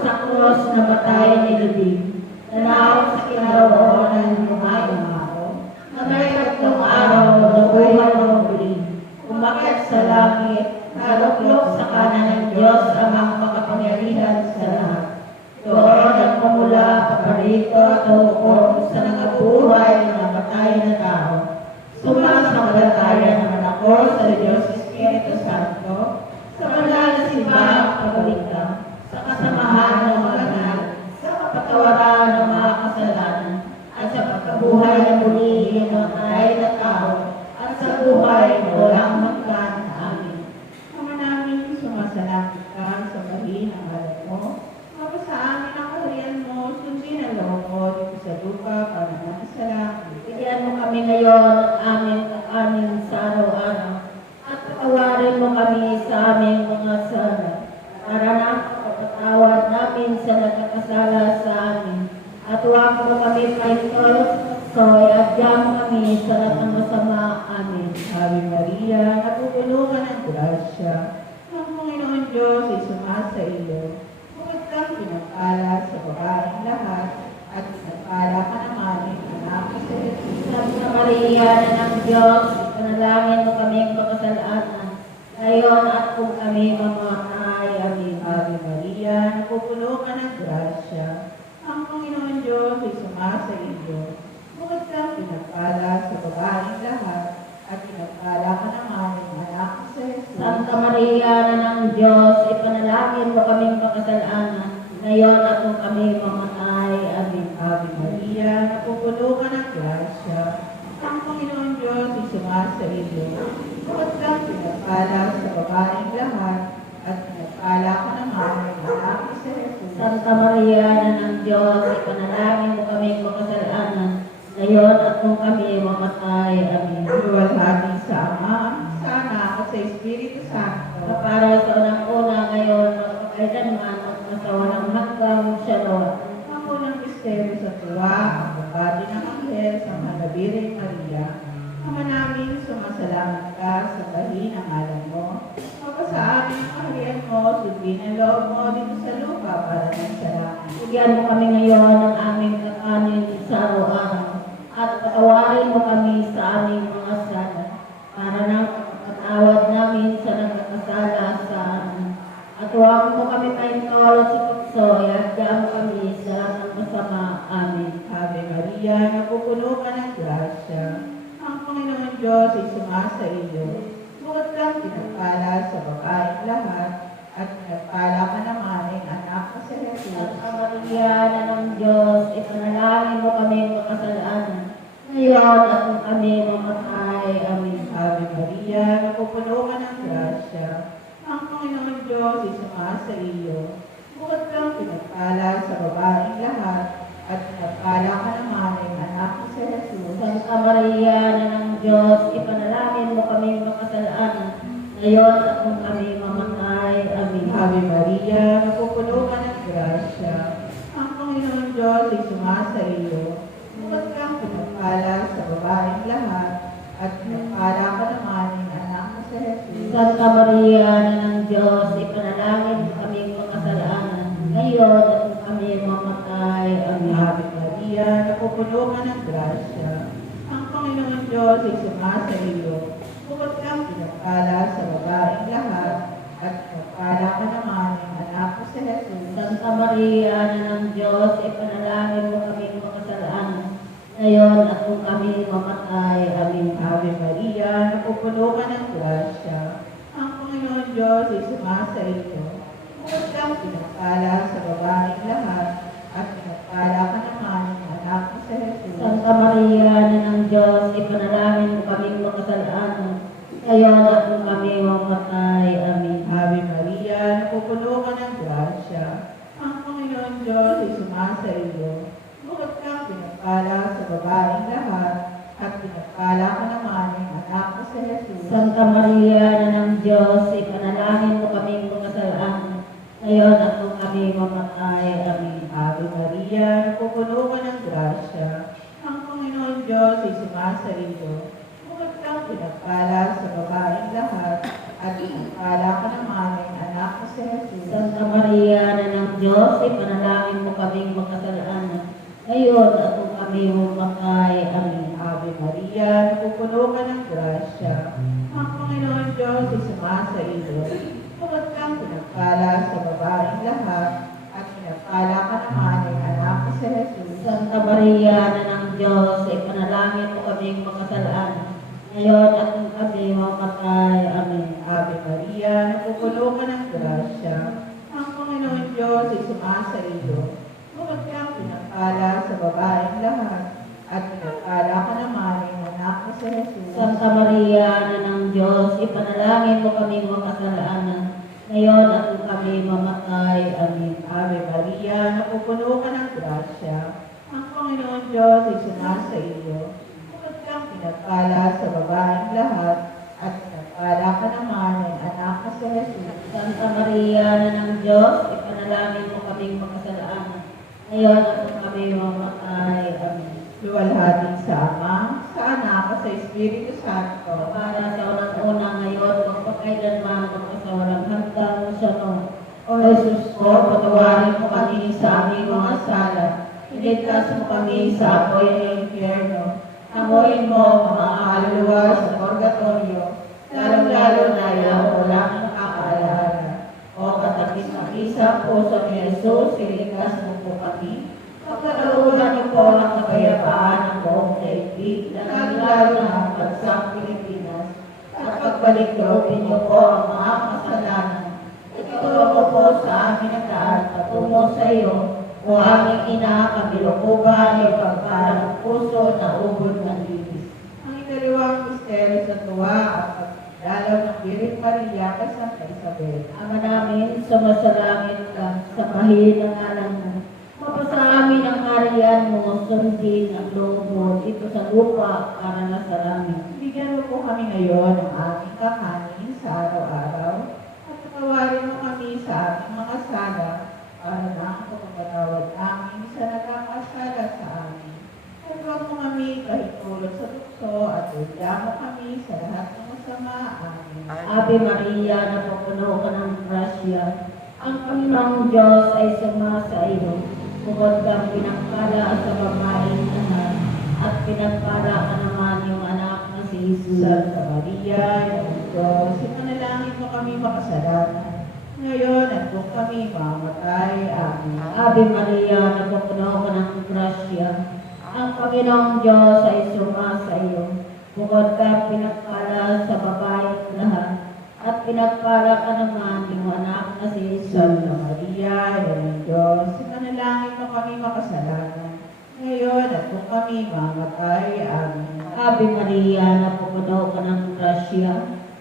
Sa krus na batayan ni Lubig, na naawag sa kinaroonan ng Espiritu at hukom sa nakabuhay ng namatay na tao. Sumasampalataya naman ako sa Diyos Espiritu Santo, sa banal na simbahang pagkaligtas, sa kasamahan ng mga banal, sa kapatawaran ng mga kasalanan, at sa pagkabuhay na muli ng namatay na tao, at sa buhay na walang hanggan. Amen. Ama namin, sumasalangit ka sa bahin ng alam mo. Sa amin ang kaharian mo, sundin ang loob mo dito sa lupa para naman sa langit. Bigyan mo kami ngayon ng aming kakanin sa araw-araw at patawarin mo kami sa aming mga sala para na pagpatawad namin sa nagkakasala sa amin. At huwag mo kami paintol, at diyan kami sa lahat ng masama. Amen. Ave Maria, napupuno ka ng grasya. Ang Panginoon Diyos ay sumasa iyo. Kang pinagpala sa babaeng lahat at pinagpala ka naman ng anak sa Jesus. Santa Maria, na ng Diyos, panalangin mo kaming makasalanan, ngayon at kung kami mamatay. Amen. Ave Maria, napupuno ka ng grasya. Ang Panginoon Diyos ay sumasa iyo. Bukod kang pinagpala sa babaeng lahat at pinagpala ka naman ng anak sa Jesus. Santa Maria, na ng Diyos, ipanalangin mo kaming makasalanan, ngayon at kung kami mamatay. Amen. Ave Maria, napupuno ka ng grasya. Ang Panginoon Diyos ay sumasa iyo. Bukod kang pinagpala sa babaeng lahat at pinagpala ka naman ng anak sa Jesus. Santa Maria, na ng Diyos, ipanalangin mo kaming makasalanan, ngayon at kung kami mamatay. Amen. Luwalhati sa Ama, sa Anak at sa Espiritu Santo, na para sa unang-una ngayon, magpakailanman at masawalang hanggang Shalom. Ang unang misteryo sa tuwa, ang babati ng Anghel sa Malabiring Maria. Ama namin, sumasalangit ka sa bahin ng alam mo. Sa amin ang kaharian mo, sundin ang loob mo dito sa lupa para ng salamat. Bigyan mo kami ngayon ng aming kakanin sa araw-araw at patawarin mo kami sa aming mga sala para nang patawad namin sa nagkakasala sa amin. At huwag mo kami paintol sa tukso, at diyan kami sa lahat ng masama. Amen. Ave Maria, napupuno ka ng grasya. Ang Panginoon Diyos ay sumasa iyo. Bukod kang pinagpala sa babaeng lahat at pinagpala ka naman ng anak sa Jesus. Santa Maria, na ng Diyos, ipanalangin mo kami makasalanan, ngayon at kung kami mamatay. Amen. Ave Maria, napupuno ka ng grasya. Ang Panginoon Diyos ay sumasa iyo. Bukod kang pinagpala sa babaeng lahat at pinagpala ka naman ng anak sa Jesus. Santa Maria, na ng Diyos, ipanalangin mo kami makasalanan, ngayon at kung kami mamatay. Amen. Ave Maria, napupuno ka ng grasya. Ang Panginoon Diyos ay sumasa iyo. Bukod kang pinagpala sa babaeng lahat at pinagpala ka naman ng anak sa Jesus. Santa Maria, na ng Diyos, ipanalangin mo kami makasalanan, ngayon at kung kami mamatay. Amen. Ave Maria, napupuno ka ng grasya. Ang Panginoon Diyos ay sumasa iyo. Bukod kang pinagpala sa babaeng lahat at pinagpala ka naman ng anak sa Jesus. Santa Maria, na ng Diyos, ipanalangin mo kami makasalanan, ngayon at kung kami mamatay. Amen. Ave Maria, napupuno ka ng grasya. Ang Panginoon Diyos ay sumasa iyo. Bukod kang pinagpala sa babaeng lahat at pinagpala ka naman ng anak sa Jesus. Santa Maria, na ng Diyos, ipanalangin mo kami makasalanan, ngayon at kung kami mamatay. Amen. Ave Maria, napupuno ka ng grasya. Ang Panginoon Diyos ay sumasa iyo. Bukod kang pinagpala sa babaeng lahat at pinagpala ka naman ng anak sa Jesus. Santa Maria, na ng Diyos, ipanalangin mo kami makasalanan, ngayon at kung kami mamatay. Amen. Ave Maria, napupuno ka ng grasya. Ang Panginoon Diyos ay sumasa iyo. Bukod kang pinagpala sa babaeng lahat at pinagpala ka naman ng anak sa Jesus. Santa Maria, na ng Diyos, ipanalangin mo kaming makasalanan, ngayon at kung kami mamatay. Amen. Ave Maria, napupuno ka ng grasya. Ang Panginoon Diyos ay sumasa iyo. Bukod kang pinagpala sa babaeng lahat at pinagpala ka naman ng anak sa Jesus. Santa Maria, na ng Diyos, ipanalangin mo kaming makasalanan, ngayon at kung kami mamatay. Amen. Ave Maria, napupuno ka ng grasya. Ang Panginoon Diyos ay sumasa iyo. Bukod kang pinagpala sa babaeng lahat, at pinagpala ka naman ang anak mo sa Jesus. Santa Maria, na ng Diyos, ipanalangin mo kaming makasalanan, ngayon at kung kami mamatay. Amen. Ave Maria, napupuno ka ng grasya. Ang Panginoon Diyos ay sumasa iyo. Bukod kang pinagpala sa babaeng lahat, at pinagpala ka naman ang anak mo sa Jesus. Santa Maria, na ng Diyos, ipanalangin mo kaming makasalanan, ngayon at kung kami mamatay. Amen. Luwalhati sa Ama, sa Anak, at sa Espiritu Santo. Para sa unang-una ngayon, magpakailanman, magpasawalang hanggang sa no. O Jesus ko, patawarin mo kami sa aming mga sala. Iligtas mo kami sa apoy ng impyerno. Tanguin mo ang mga kaluluwa sa purgatorio, lalong-lalo na yung walang nakakaalala. O katakis-takisang puso ni Jesus, iligtas mo po kami. Pagkakaroon niyo po ng kapayapaan ng buong daigdig, lalong-lalo na ang bansang Pilipinas. At pagbalik loobin niyo po ang mga kasalanan. Ituro ko po sa amin ang daan patungo sa iyo, o aming ina, kabilukuban, ipagpalang puso na ubod ng libis. Ang ikalawang misteryo sa tuwa at pagdalaw ng Birhen Maria kay Santa Isabel. Ama namin, sumasalangit ka, sambahin ang ngalan mo. Mapasa amin ang harian mo, sundin ang loob mo, dito sa lupa, para na sa langit. Bigyan mo po kami ngayon ng aming kakanin sa araw-araw, at patawarin mo kami sa aming mga sala, para na ang pagpapatawad namin sa nagkakasala sa amin. At huwag mo kami kahitulog sa tukso, at huwag mo kami sa lahat ng masama. Amen. Ave Maria, napupuno ka ng grasya, ang Panginoong Diyos ay sumasa iyo. Bukod kang pinagpala sa babaeng lahat, at pinagpala ka naman yung anak na si Jesus. Santa Maria, Ina ng Diyos, ipanalangin mo kami makasalanan, ngayon at kung kami mamatay. Amen. Ave Maria, napupuno ka ng grasya, ang Panginoong Diyos ay sumasa iyo. Bukod kang pinagpala sa babaeng lahat, at pinagpala ka naman yung anak na si Jesus. Santa Maria, Ina ng Diyos, ipanalangin mo kami makasalanan, ngayon at kung kami mamatay. Amen. Ave Maria, napupuno ka ng grasya,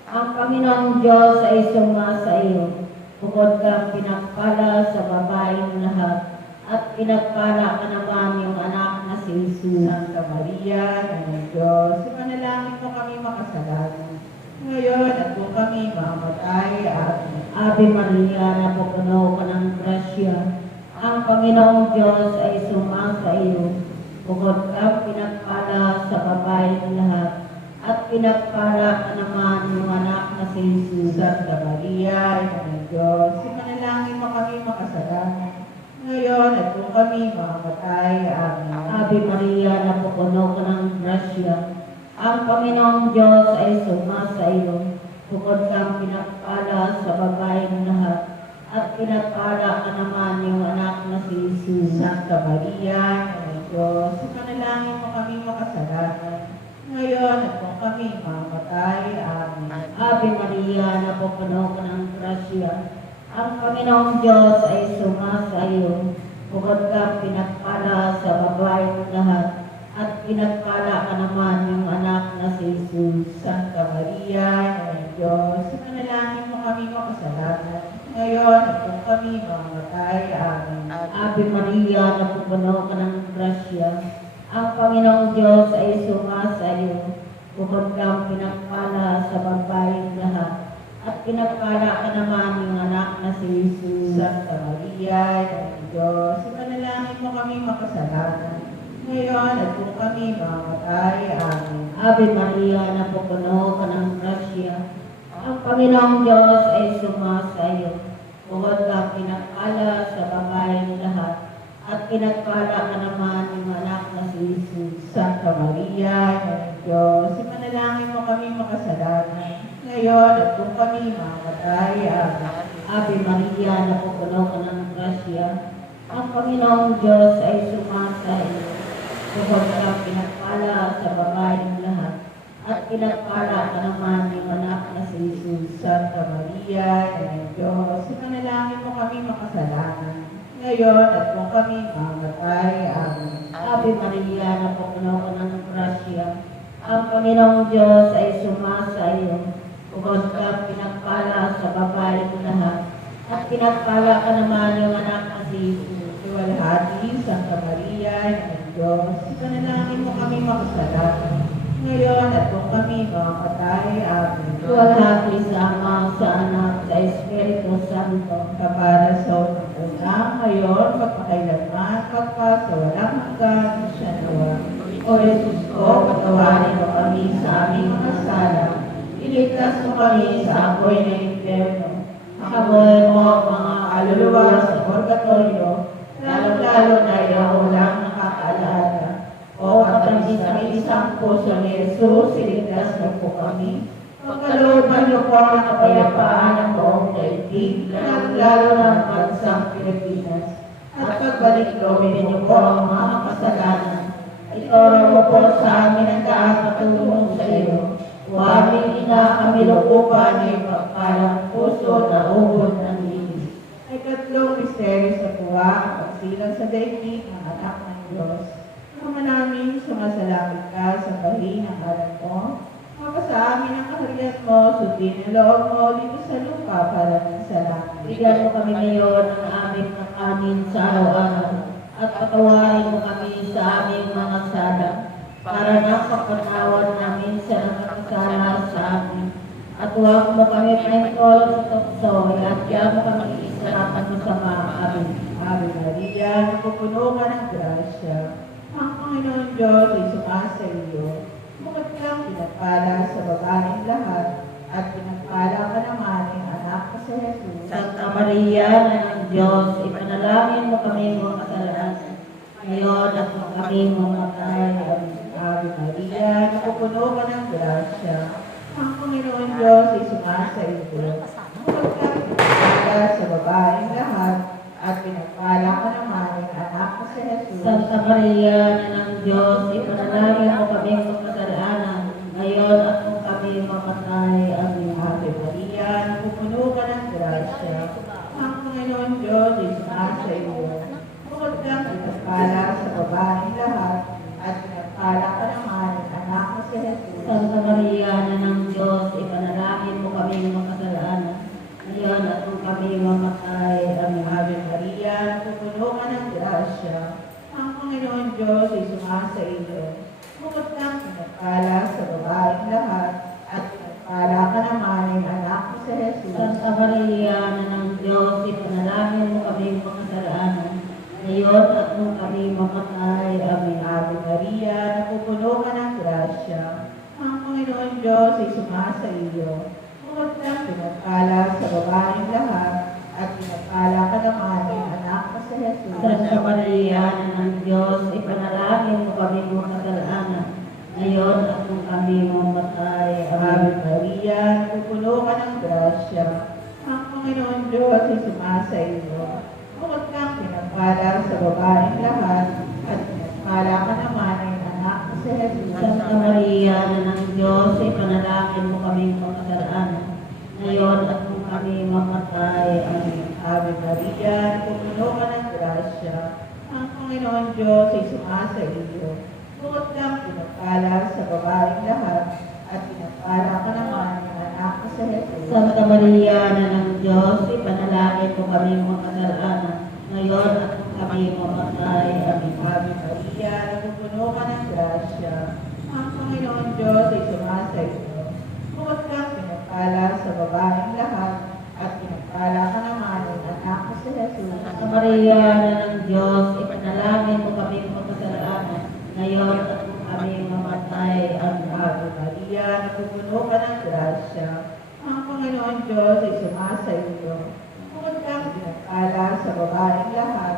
ang Panginoong Diyos ay sumasa iyo. Bukod kang pinagpala sa babaeng lahat, at pinagpala ka naman yung anak na si Jesus. Santa Maria, Ina ng Diyos, ipanalangin mo kami makasalanan, ngayon at kung kami mamatay. Amen. Ave Maria, napupuno ka ng grasya, ang Panginoong Diyos ay sumasa iyo. Bukod kang pinagpala sa babaeng lahat, at pinagpala ka naman yung anak na si Jesus. Santa Maria, Ina ng Diyos, ipanalangin mo kami makasalanan, ngayon at kung kami mamatay. Amen. Ave Maria, napupuno ka ng grasya, ang Panginoong Diyos ay sumasa iyo. Bukod kang pinagpala sa babaeng lahat, at pinagpala ka naman yung anak na si Jesus. Santa Maria, Ina ng Diyos, ipanalangin mo kami makasalanan, ngayon at kung kami mamatay. Amen. Ave Maria, napupuno ka ng grasya, ang Panginoong Diyos ay sumasa iyo. Bukod kang pinagpala sa babaeng lahat, at pinagpala ka naman yung anak na si Jesus. Santa Maria, Ina ng Diyos, ipanalangin mo kami makasalanan, ngayon at kung kami mamatay. Amen. Ave Maria, napupuno ka ng grasya, ang Panginoong Diyos ay sumasa iyo. Bukod kang pinagpala sa babaeng lahat, at pinagpala ka naman yung anak na si Jesus. Santa Maria, Ina ng Diyos, ipanalangin mo kami makasalanan, ngayon at kung kami mamatay. Amen. Ave Maria, napupuno ka ng grasya, ang Panginoong Diyos ay sumasa iyo. Bukod kang pinagpala sa babaeng lahat, at pinagpala ka naman yung anak na si Jesus. Santa Maria, Ina ng Diyos, ipanalangin mo kami makasalanan, ngayon at kung kami mamatay. Amen. Ave Maria, napupuno ka ng grasya, ang Panginoong Diyos ay sumasa sa iyo. Bukod ka pinagpala sa babaeng lahat, at pinagpala ka naman ng anak na si Jesus. Santa Maria, Ina ng Diyos, ipanalangin mo kami makasalanan. Ngayon at kung kami mamatay. Amen. Ave Maria, napupuno ka ng grasya. Ang Panginoong Diyos ay sumasa iyo. Bukod ka pinagpala sa babaeng lahat, at pinagpala ka naman ng anak na si Jesus. Iwalhati, Santa Maria, Ina ng Diyos, ipanalangin mo kami makasalanan. Ngayon at kung kami mamatay. Amen. Luwalhati sa Ama, sa Anak, sa Espiritu Santo. Kapara sa unang una, ngayon, magpakailanman, magpasawalang hanggan, siya nawa. O Jesus ko, patawarin mo kami sa aming mga sala. Iligtas mo kami sa apoy na impyerno. Makabuhay mo ang mga kaluluwa sa purgatorio, lalo-lalo na iyong walang nakakaalala. O katamis ng isang puso ni Jesus, iligtas mo po kami. Pagkalooban niyo po ang kapayapaan ng buong daigdig, lalo na ang bansang Pilipinas. At pagbalik loob niyo po ang mga kasalanan. Ituro mo po sa amin ang daan patulong sa iyo. Huwag ina kami lukupan ng pagpalang puso na ubod ng linis. Ay katlong misteryo sa buwa, ang pagsilang sa daigdig ng anak ng Diyos. Ama namin, sumasalangit ka sa bahin ng alam mo. Maka sa amin ang kaharian mo, sundin ang loob mo dito sa lupa para ng salamat. Bigyan mo kami ngayon ng aming kakanin sa araw-araw, at patawarin mo kami sa aming mga sala, para nang pagpatawad namin sa nakakasala sa amin. At huwag mo kami pinagtulog sa tukso, at diyan mo kami isaratan mo sa mga amin. Ave Maria, napupuno ka ng grasya. Ang Panginoon Diyos ay sumasa iyo. Bukod kang pinagpala sa babaeng lahat, at pinagpala ka naman ng anak ko si Jesus. Santa Maria, na ng Diyos, ipanalangin mo kami mga kasalanan, ngayon at kung kami mamatay. Amen. Ave Maria, napupuno ka ng grasya. Ang Panginoon Diyos ay sumasa iyo. Bukod kang pinagpala sa babaeng lahat, at pinagpala ka naman ng anak ko si Jesus. Santa Maria, na ng Diyos, ipanalangin mo kami mga kasalanan, ngayon at kung kami mamatay. Amen. Ave Maria, napupuno ka ng grasya. Ang Panginoon Diyos ay sumasa iyo. Bukod kang pinagpala sa babaeng lahat, at pinagpala ka naman ng anak ko si Jesus. Santa Maria, na ng Diyos, ipanalangin mo kami mga kasalanan, ngayon at kung kami mamatay. Amen. Ave Maria, napupuno ka ng grasya. Ang Panginoon Diyos ay sumasa iyo. Bukod kang pinagpala sa babaeng lahat, at pinagpala ka naman ng anak ko si Jesus. Santa Maria, na ng Diyos, ipanalangin mo kami mga kasalanan, ngayon at kung kami mamatay. Amen. Ave Maria, napupuno ka ng grasya. Ang Panginoon Diyos ay sumasa iyo. Bukod kang pinagpala sa babaeng lahat, at pinagpala ka naman ng anak ko si Jesus. Santa Maria, na ng Diyos, ipanalangin mo kami mga kasalanan, ngayon at kung kami mamatay. Ave Amen. Maria, napupuno ka ng grasya. Ang Panginoon Diyos ay sumasa iyo. Bukod kang pinagpala sa babaeng lahat, at pinagpala ka naman ng anak ko si Jesus. Santa Maria, na ng Diyos, ipanalangin mo kami mga kasalanan, ngayon at kung kami mamatay. Amen. Ave Maria, napupuno ka ng grasya. Ang Panginoon Diyos ay sumasa iyo. Bukod kang pinagpala sa babaeng lahat, at pinagpala ka naman ng anak ko si Jesus. Santa Maria, na ng Diyos, ipanalangin mo kami mga kasalanan, ngayon at kung kami mamatay. Amen. Ave Maria, napupuno ka ng grasya. Ang Panginoon Diyos ay sumasa iyo. Bukod kang pinagpala sa babaeng lahat, at pinagpala ka naman ng anak ko si Jesus. Santa Maria, na ng Diyos, ipanalangin mo kami mga kasalanan, ngayon at kung kami mamatay. Amen. Ave Maria, napupuno ka ng grasya. Ang Panginoon Diyos ay sumasa iyo. Bukod kang pinagpala sa babaeng lahat,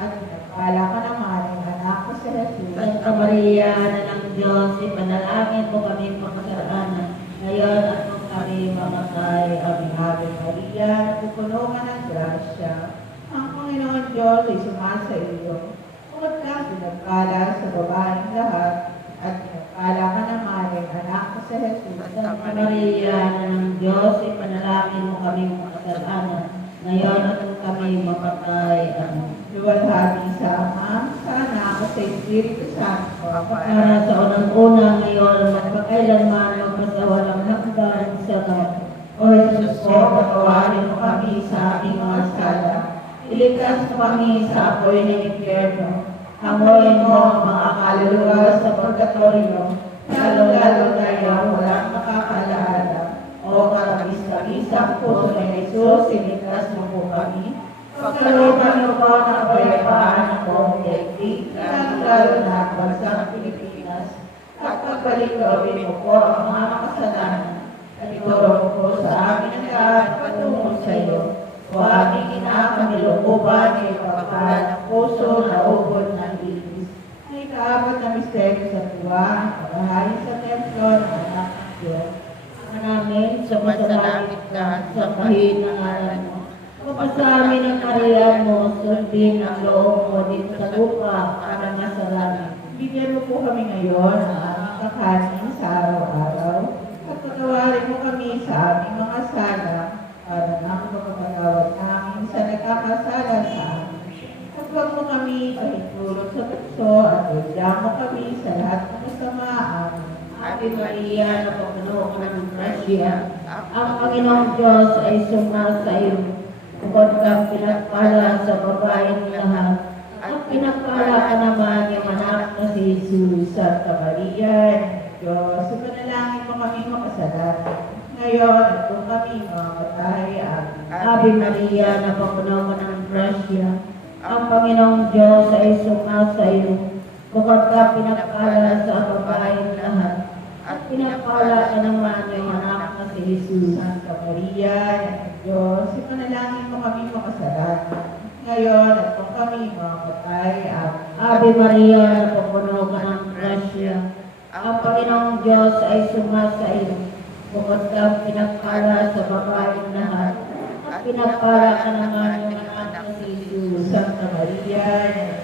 at pinagpala ka naman ng anak ko si Jesus. Santa Maria, na ng Diyos, ipanalangin mo kami mga kasalanan, ngayon at kung kami mamatay. Amen. Ave Maria, napupuno ka ng grasya. Ang Panginoon Diyos ay sumasa iyo. Bukod kang pinagpala sa babaeng lahat, at pinagpala ka naman ng anak ko sa Jesus. Santa Maria, na ng Diyos, ipanalangin mo kami makasalanan, ngayon at kung kami mapatay. Amen. Luwalhati sa Ama, sa Anak, at sa Espiritu Santo. Para sa unang-una ngayon, magpakailanman, magpasawalang hanggan sa Diyos. O Jesus ko, patawarin mo kami sa aming mga sala. Iligtas mo kami sa apoy ng impyerno. Hanguin mo ang mga kaluluwa sa purgatorio, lalo-lalo na yung walang makakalaala. O katabis-tabisang puso ni Jesus, iligtas mo po kami. Pagkalooban mo po ng kapayapaan ng buong daigdig, lalo na ang bansang Pilipinas, at pagbalikawin mo po ang mga makasalanan, at ituro mo po sa amin ang lahat patungo sa iyo. O aming inakamilukuban ay pagpapala ng puso na ubod ng ilis. May kaapat na misteryo sa tuwa, ang paghahalin sa templo ng anak ng Diyos. Namin, sumasalangit ka, sambahin ang ngalan mo. Kapasa amin ang karya mo, sundin ang loob mo dito sa lupa para nga sa langit. Bigyan mo po kami ngayon ng aming kakanin sa araw-araw, at patawarin mo kami sa aming mga sala, para na ang pagpapatawad namin sa nagkakasala sa amin. At huwag mo kami pahintulot sa tukso, at bigyan mo kami sa lahat ng kasamaan. Ave Maria, napapuno ka ng grasya, ang Panginoong Diyos ay sumasa iyo. Bukod kang pinagpala sa babaeng lahat, at pinagpala ka naman yung anak na si Jesus. Santa Maria, Diyos, ipanalangin mo kami makasalanan. Ngayon, at kung kami mamamatay, amen. Ave Maria, napapuno ka ng grasya, ang Panginoong Diyos ay sumasa iyo. Bukod ka pinagpala sa babaeng lahat, at pinagpala ka naman yung anak na si Jesus. Santa Maria, Diyos, ipanalangin mo kami makasalanan. Ngayon, at kung kami mamamatay, amen. Ave Maria, napapuno ka ng grasya, ang Panginoong Diyos ay sumasa iyo. Bukod ka pinagpala sa babaeng lahat, at pinagpala ka naman yung anak na si Jesus. Santa Maria,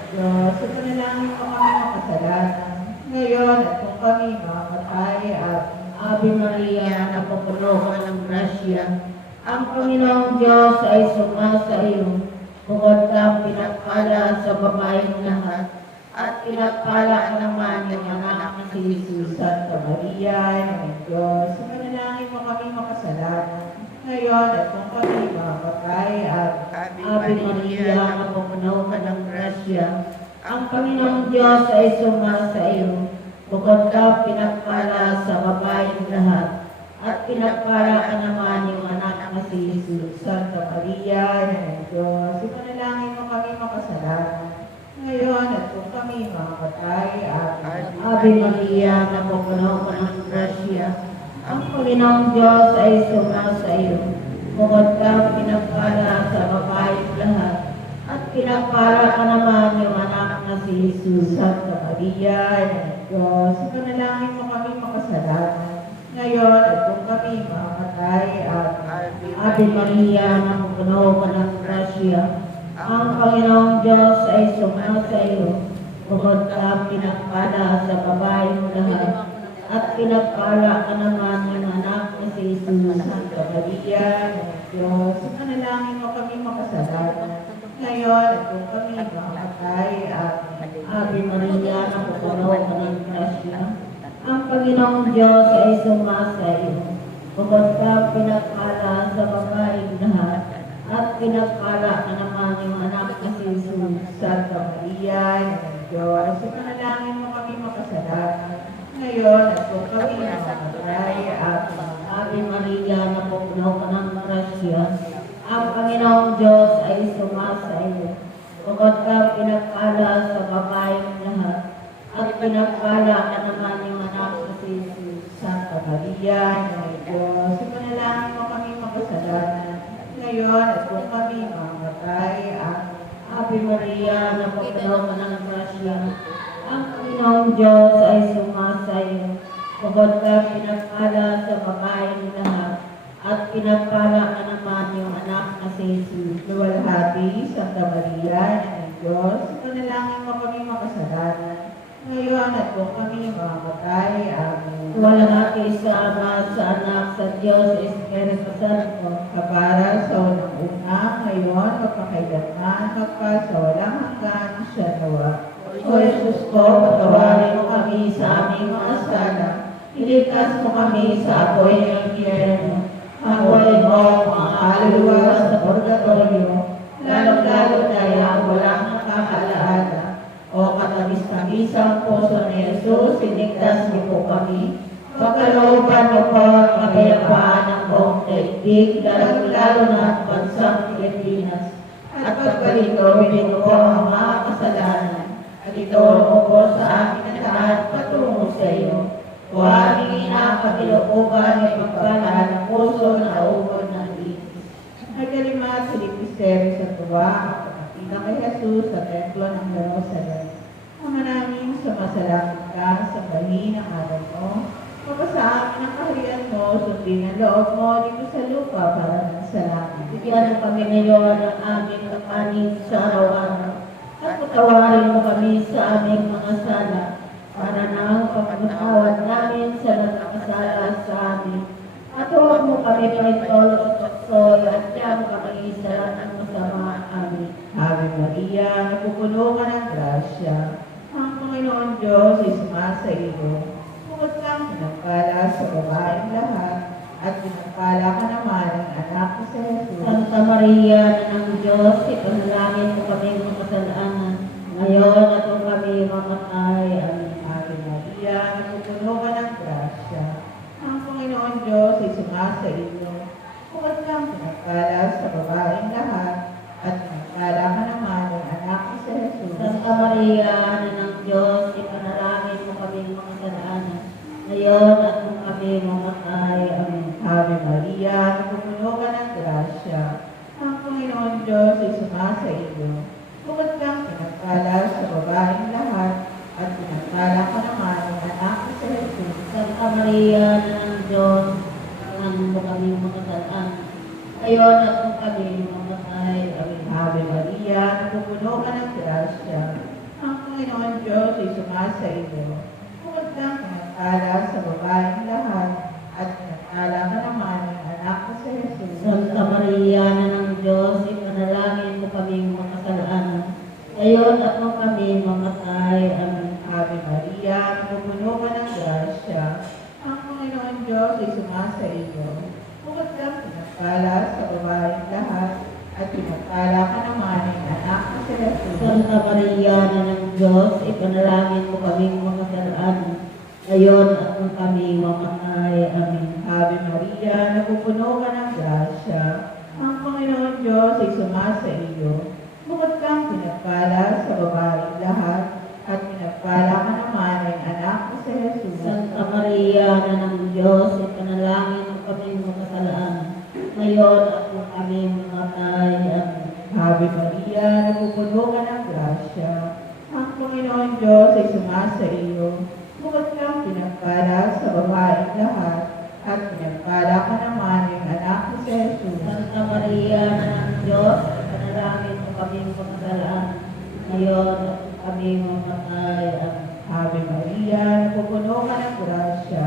Diyos, ipanalangin mo kami makasalanan. Ngayon, at kung kami mamamatay, amen. Ave Maria, napapuno ka ng grasya, ang Panginoong Diyos ay sumasa iyo. Bukod ka pinagpala sa babaeng lahat, at pinagpala ka naman yung anak na si Jesus. Santa Maria, Diyos, ipanalangin mo kami makasalanan. Ngayon, at kung kami mamamatay, amen. Ave Maria, napapuno ka ng grasya, ang Panginoong Diyos ay sumasa iyo. Bukod ka pinagpala sa babaeng lahat, at pinagpala ka naman yung anak na si Jesus. Santa Maria, Diyos, ipanalangin mo kami makasalanan. Ngayon, at kung kami mamamatay, amen. Ave Maria, napapuno ka ng grasya, ang Panginoong Diyos ay sumasa iyo. Bukod ka pinagpala sa babaeng lahat, at pinagpala ka naman yung anak na si Jesus. Santa Maria, Diyos, ipanalangin mo kami makasalanan. Ngayon, at kung kami mamamatay, amen. Ave Maria, napupuno ka ng grasya, ang Panginoong Diyos ay sumasa iyo. Bukod ka pinagpala sa babaeng lahat, at pinagpala ka naman yung anak na si Jesus. Santa Maria, Diyos, ipanalangin mo kami makasalanan. Ngayon, at kung kami mamamatay, amen. Ave Maria, napupuno ka ng grasya, ang Panginoong Diyos ay sumasa iyo. Bukod ka pinagpala sa babaeng lahat, at pinagpala ka naman yung anak na si Jesus. Santa Maria, Diyos, ipanalangin mo kami makasalanan. Ngayon, at kung kami mamamatay, amen. Ave Maria, napupuno ka ng grasya, ang Panginoong Diyos ay sumasa iyo. Bukod ka pinagpala sa babaeng lahat, at pinagpala ka naman yung anak na si Jesus. Santa Maria, Diyos, ipanalangin mo kami makasalanan. Ngayon, at kung kami mamamatay, amen. Ave Maria, napupuno ka ng grasya, ang Panginoong Diyos ay sumasa iyo. Bukod ka pinagpala sa babaeng lahat, at pinagpala ka naman yung anak na si Jesus. Luwalhati, Santa Maria, Diyos, panalangin mo kami makasalanan, ngayon at kung kami mamamatay. Amen. Walang ati sa Ama, sa Anak, sa Diyos, Espiritu Santo. Kapara sa unang-una, ngayon, magpakailanman, magpasawalang hanggan, siya nawa. O Jesus ko, patawarin mo kami sa aming mga sala. Iligtas mo kami sa apoy ng impyerno. Hanguin mo ang mga kaluluwa sa purgatorio, lalong-lalo na yung walang nakakaalaala. O katamis-tamisang puso ni Jesus, iligtas niyo po kami. Pagkalooban niyo po ang kapayapaan ng buong daigdig, lalong-lalo na ang bansang Pilipinas. At pagkalito, binuo ang mga kasalanan. At ituro mo po sa amin ang lahat patungo sa iyo. O aming ina, pagkalooban ay pagpala ng puso na ubod ng isis. Nagkalimat sa Lipisterio sa tuwa ang pagkakita kay Jesus sa templo ng Jerusalem. Ama namin, sumasalangit ka sa bahin ng araw mo. Kapasa amin ang kaharian mo, sundin ang loob mo dito sa lupa para ng sa langit. Bigyan mo kami ngayon ng aming kakanin sa araw-araw. At patawarin mo kami sa aming mga sala, para nang pagpatawad namin sa nagkakasala sa amin. At huwag mo kami paitol sa tukso at siyang kakaisa ng masama. Amen. Ave Maria, napupuno ka ng grasya. Ang Panginoon Diyos ay sumasa iyo. Bukod kang pinagpala sa babaeng lahat, at pinagpala ka naman ng anak ko sa Jesus. Santa Maria, na ng Diyos, ipanalangin mo kami makasalanan, ngayon at kung kami mamatay. Amen. Ave Maria, napupuno ka ng grasya. Ang Panginoon Diyos ay sumasa iyo. Bukod kang pinagpala sa babaeng lahat, at pinagpala ka naman ng anak ko sa Jesus. Santa Maria, na ng Diyos, ipanalangin mo kami makasalanan, ngayon at kung kami mamatay. Amen. Ave Maria, napupuno ka ng grasya. Ang Panginoon Diyos ay sumasa iyo. Bukod kang pinagpala sa babaeng lahat, at pinagpala ka naman ng anak ko sa Jesus. Santa Maria, na ng Diyos, ipanalangin mo kami makasalanan, ngayon at kung kami mamatay. Amen. Ave Maria, napupuno ka ng grasya. Ang Panginoon Diyos ay sumasa iyo. Bukod kang pinagpala sa babaeng lahat, at pinagpala ka naman ng anak ko sa Jesus. Santa Maria, na ng Diyos, ipanalangin mo kami makasalanan, ngayon at kung kami mamatay. Amen. Ave Maria, napupuno ka ng grasya. Ang Panginoon Diyos ay sumasa iyo. Bukod kang pinagpala sa babaeng lahat, at pinagpala ka naman ng anak ko sa Jesus. Santa Maria, na ng Diyos, ipanalangin mo kami makasalanan, ngayon at kung kami mamatay. Amen. Ave Maria, napupuno ka ng grasya. Ang Panginoon Diyos ay sumasa iyo. Bukod kang pinagpala sa babaeng lahat, at pinagpala ka naman ng anak ko sa Jesus. Santa Maria, na ng Diyos, ipanalangin mo kami makasalanan, ngayon at kung kami mamatay. Amen. Ave Maria, napupuno ka ng grasya. Ang Panginoon Diyos ay sumasa iyo. Bukod kang pinagpala sa babaeng lahat, at pinagpala ka naman ng anak ko sa Jesus. Santa Maria, na ng Diyos, ipanalangin mo kami makasalanan, ngayon at kung kami mamatay. Amen. Ave Maria, napupuno ka ng grasya.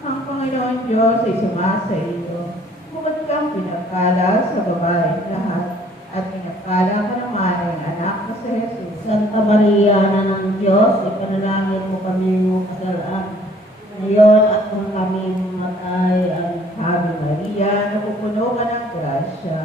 Ang Panginoon Diyos ay sumasa iyo. Bukod kang pinagpala sa babaeng lahat, at pinagpala ka naman ng anak ko sa Jesus. Santa Maria, na ng Diyos, ipanalangin mo kami makasalanan, ngayon at kung kami mamatay. Amen. Ave Maria, napupuno ka ng grasya.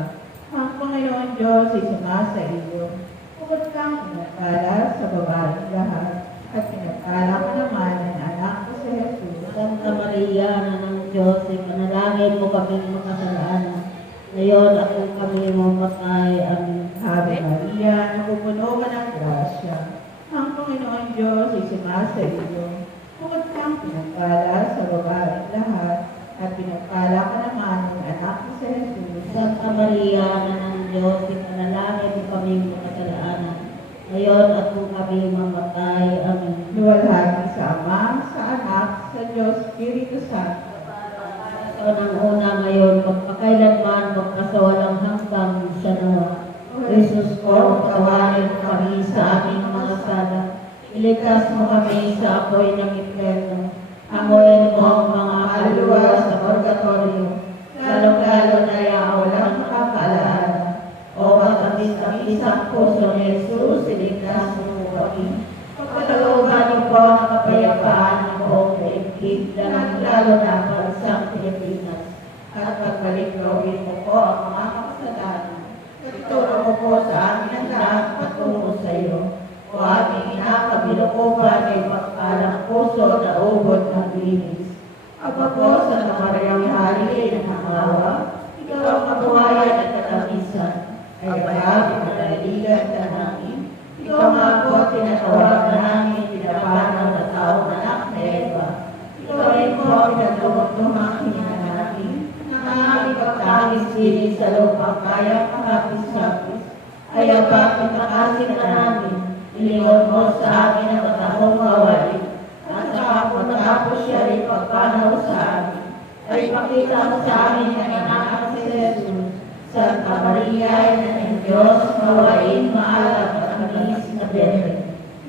Ang Panginoon Diyos ay sumasa iyo. Bukod kang pinagpala sa babaeng lahat, at pinagpala ka naman ng anak ko sa Jesus. Santa Maria, na ng Diyos, ipanalangin mo kami makasalanan, ngayon at kung kami mamatay. Amen. Ave Maria, napupuno ka ng grasya. Ang Panginoon Diyos ay sumasa iyo. Bukod kang pinagpala sa babaeng lahat, at pinagpala ka naman ng anak ko sa Jesus. Santa Maria, na ng Diyos, ipanalangin mo kami makasalanan, ngayon at kung kami mamatay. Amen. Luwalhati sa Ama, sa Anak, sa Diyos, Espiritu Santo. Sa unang-una ngayon, magpakailanman, magpasawalang hanggang sa nawa. O Jesus ko, patawarin mo kami sa aming mga apoy ng impyerno. Amuin mo ang mga kaluluwa sa purgatorio, lalong-lalo na yung walang makakaalala. O matamis-tamisang puso ni Jesus, iligtas mo kami. Pagkalooban niyo po ng kapayapaan ng buong daigdig, lalong-lalo na ang bansang Pilipinas. At pagbalik lobin mo po ang mga makasalanan. Ituro mo po sa amin ang lahat patungo sa iyo. O aming inakabilukupan ay pagpalang puso na ubod ng linis. Aba po sa Mariang Hari ng Awa, ikaw ang kabuhayan at katamisan. Ay abang pinalaligan ka namin. Ikaw nga po tinatawagan namin pinapanaw na taong anak na Eva. Ikaw rin po pinatungtungang hininga namin. Ang aming pagtangis sinig sa lupang kaya kahapis-hapis. Ay abang pinakasin na namin. Ilingon mo sa amin ang matahong mawali. At saka kung matapos siya rin pagpanaw sa amin, ay pakita mo sa amin ang anak si Jesus. Santa Maria, Ina ng Diyos, mawain, maalam at amis na Birhen.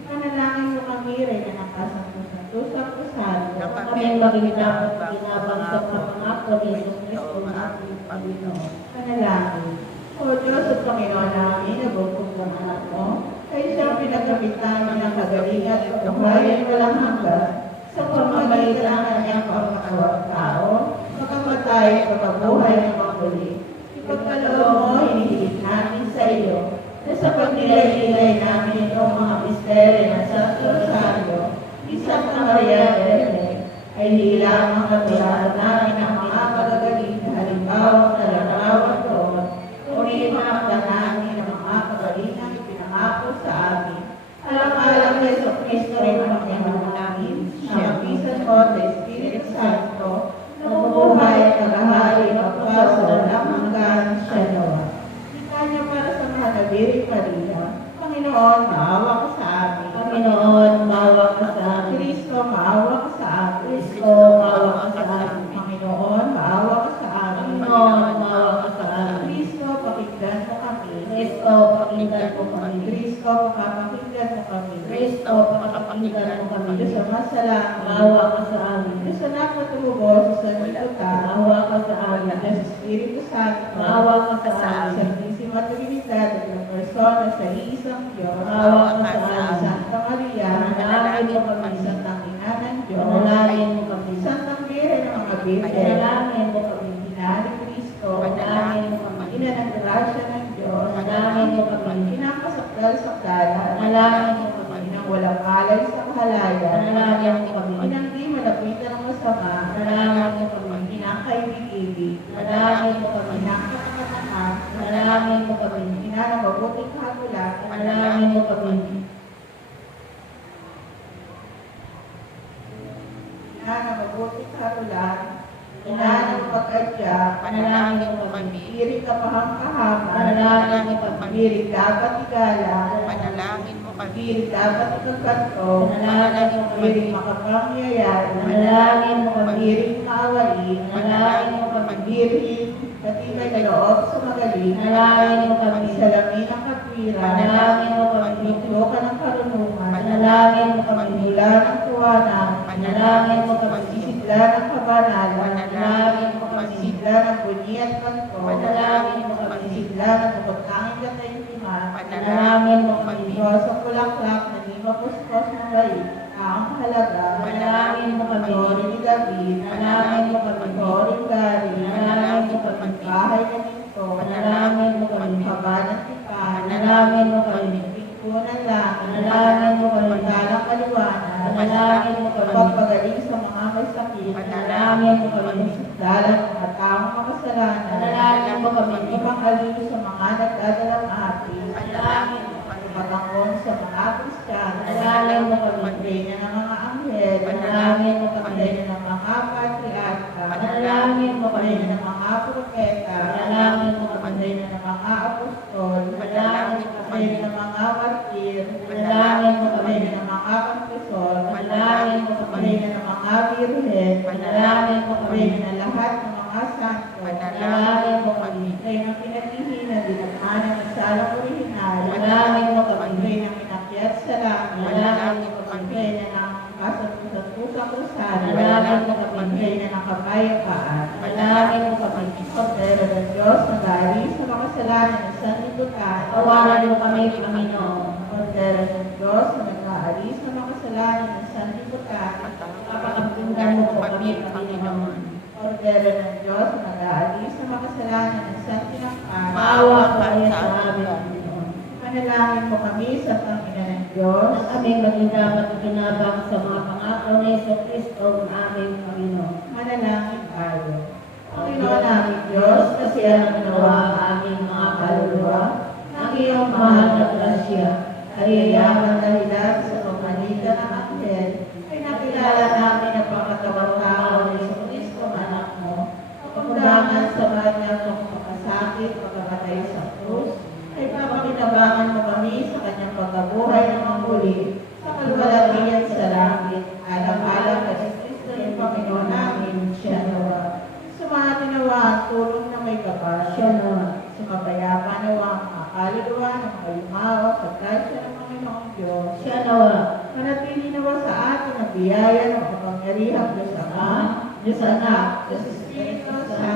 Panalangin mo kami rin na nakasang-tusang Rosario. Kami maging dapat ginabang sa pangako ni Jesus Cristo na ating Panginoon. Panalangin. O Diyos at Panginoon namin, nabukog ng anak mo, ay siyang pinagkapit namin ng kagalingan at kabuhayan walang hanggan sa pamamagitan ng kanyang pagkakawang tao, makamatay at pagkabuhay ng pagmuli. Ipagkaloob mo, hinihilig namin sa iyo, na sa pagnilay-nilay namin itong mga misteryo ng Santo Rosario, ni Santa Maria Birhen, ay hilang ang katularan namin ang mga magagaling na halimbawa na larawan doon, uri maakda namin ang mga kagalingang ipinangako sa amin. Alang-alang kay Jesu Cristo rin ang kanyang namin, siya pisan mo sa Espiritu Santo, na bumuhay at naghahari magpa sa walang hanggan siya nawa. Kita niya para sa mga Birhen Maria, Panginoon, maawa ka sa amin. Panginoon, maawa ka sa amin. Kristo, maawa ka sa amin. Kristo, maawa ka sa amin. Panginoon, maawa ka sa amin. Panginoon, maawa ka sa amin. Kristo, pakinggan mo kami. Kristo, pakinggan mo kami. Kristo, pakapakinggan mo kami. Kristo, pakapakinggan mo kami. Diyos Ama sa langit, Maawa ka sa amin. Diyos Anak na tumubos sa sanlibutan, Maawa ka sa amin. Diyos Espiritu Santo, Maawa ka sa amin. Santísima Trinidad at ng persona sa iisang Diyos, Maawa ka sa amin. Santa Maria, Manalangin mo kami. Santang Ina ng Diyos, Manalangin mo kami. Santang Birhen ng mga Birhen, Manalangin mo kami. Ina ni Cristo, Manalangin mo kami. Ina ng grasya ng Diyos, Manalangin mo kami. Pinakasakdal-sakdala, Manalangin mo kami. Inang walang alay sa kahalayan, Manalangin mo kami. Inang di malapitan ng masama, Manalangin mo kami. Inang kaibig-ibig, Manalangin mo kami. Inang kapakanahan, Manalangin mo kami. Ina ng mabuting kagulat, Manalangin mo kami. Ina ng mabuting kagulat, Ina ng pag-adya, Manalangin mo kami. Iring kapahang-kahama, Manalangin mo kami. Iring dapat igala, Manalangin mo kami. Iring dapat ikagkanto, Manalangin mo kami. Iring makapangyayari, Manalangin mo kami. Iring maawain, Manalangin mo kami. Iring katibay na loob sa magaling, Manalangin mo kami. salamin ng katwiran, Manalangin mo kami. Luklo ka ng karunungan, Manalangin mo kami. mula ng tuwanan, Manalangin mo kami. sisidla ng kabanalan, Manalangin mo kami. sisidla ng bunyi at kanto, Manalangin mo kami. sisidla ng bukod-tanging katayuman, Manalangin mo kami. Diyos ang bulaklak na di mapuspos ng bait, na ang halaga, Manalangin mo kami. Glory ni David, Manalangin mo kami. Glory Gary, Manalangin mo kami. bahay na nito, Manalangin mo kami. haba ng tipan, Manalangin mo kami. pingkunan lang, Manalangin mo kami. pagkalang kaliwanan, Manalangin mo kami. pagpagaling sa mga may sakit, Manalangin mo kami. dalang mga taong makasalanan, Manalangin mo kami. ipang-alilo sa mga nagdadalang atin, Manalangin mo kami. pagangkon sa mga Kristiyano, Manalangin mo kami. pagdenya ng mga anghel, Manalangin mo kami. pagdenya ng mga patriarka, Manalangin mo kami. pagdenya ng mga propeta, Manalangin mo kami. pagdenya ng mga apostol, Manalangin mo kami. pagdenya ng mga martir, Manalangin mo kami. pagdenya ng mga kampesol, Manalangin mo kami. pagdenya ng mga birhen, Manalangin mo kami. pagdenya ng lahat ng mga santo, Manalangin mo kami. pagdenya ng pinaghihinan, dinaghanan ng salang orihinal, Manalangin mo kami. pagdenya ng pinakyat sa langit, Manalangin mo kami. pagdenya ng kasat ang Rosario, Manalangin mo kami. Pagkay na ng kapayapaan, Manalangin mo kami. Kordero ng Diyos, nag-aalis sa mga kasalanan ng sanlibutan, Tawaran mo kami, Panginoon. Kordero ng Diyos, nag-aalis sa mga kasalanan ng sanlibutan, Kapakabinggan mo po kami, Panginoon. Kordero ng Diyos, nag-aalis sa mga kasalanan ng sanlibutan, Maawa ka sa amin, Panginoon. Panalangin mo kami sa Panginoon ng Diyos, Na kami maging dapat kinabang sa mga pangako ni Jesucristo, ang aming Panginoon. manalangin tayo. Panginoon namin Diyos, Kasi ang ginawa ang aming mga kaluluwa ng iyong mahal na grasya, Kaliyayaman dahilan sa pamalitan ng Anghel, ay nakilala namin ang pangkatawang tao ni Jesucristo, anak mo, kapundangan sa kanyang pagkakasakit, pagkamatay sa krus, ay papakinabangan mo kami sa kanyang pagkabuhay ng muli, sa kalwalatian sa langit, alang-alang na Jesucristo yung Panginoon namin, siya nawa. Sumati nawa ang tulong na may kapal, Siya nawa. Sumapayapa nawa ang mga kaluluwa ng mga yumawa sa grasya ng Panginoong Diyos. Siya nawa. Manatili nawa sa atin ang biyaya ng kapangyarihang Diyos Ama, Diyos Anak, Diyos Espiritu Santo,